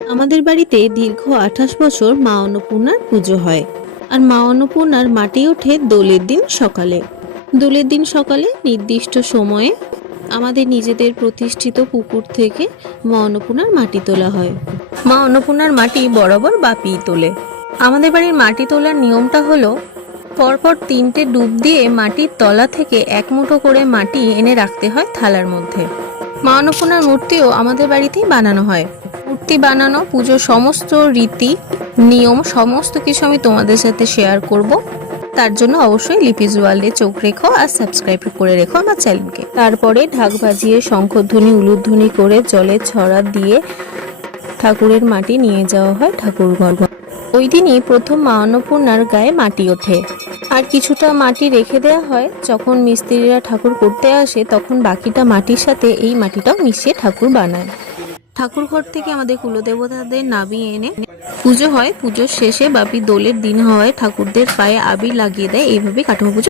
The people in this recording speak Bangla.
আমাদের বাড়িতে দীর্ঘ 28 বছর মা অন্নপূর্ণার পুজো হয়। আর মা অন্নপূর্ণার মাটি ওঠে দোলের দিন সকালে। দোলের দিন সকালে নির্দিষ্ট সময়ে আমাদের নিজেদের প্রতিষ্ঠিত পুকুর থেকে মা অন্নপূর্ণার মাটি তোলা হয়। মা অন্নপূর্ণার মাটি বরাবর বাপি তোলে। আমাদের বাড়ির মাটি তোলার নিয়মটা হলো, পরপর 3টে ডুব দিয়ে মাটির তলা থেকে 1 মুঠো করে মাটি এনে রাখতে হয় থালার মধ্যে। মা অন্নপূর্ণার মূর্তিও আমাদের বাড়িতেই বানানো হয়। মূর্তি বানানো, পুজোর সমস্ত রীতি নিয়ম সমস্ত কিছু আমি তোমাদের সাথে শেয়ার করব। তার জন্য অবশ্যই লিপিজ ওয়ার্ল্ডে চোখ রেখো আর সাবস্ক্রাইব করে রেখো আমার চ্যানেলকে। তারপরে ঢাক বাজিয়ে শঙ্খধ্বনি উলুধ্বনি করে জলের ছড়া দিয়ে ঠাকুরের মাটি নিয়ে যাওয়া হয় ঠাকুর ঘর। ওই দিনই প্রথম মা অন্নপূর্ণার গায়ে মাটি ওঠে। আর কিছুটা মাটি রেখে দেওয়া হয়, যখন মিস্ত্রিরা ঠাকুর করতে আসে তখন বাকিটা মাটির সাথে এই মাটিটাও মিশিয়ে ঠাকুর বানায়। ঠাকুর ঘর থেকে আমাদের কুলদেবতাদের নামিয়ে এনে পুজো হয়। পুজোর শেষে বাপি দোলের দিন হওয়ায় ঠাকুরদের পায়ে আবির লাগিয়ে দেয়। এইভাবে কাঠামো পুজো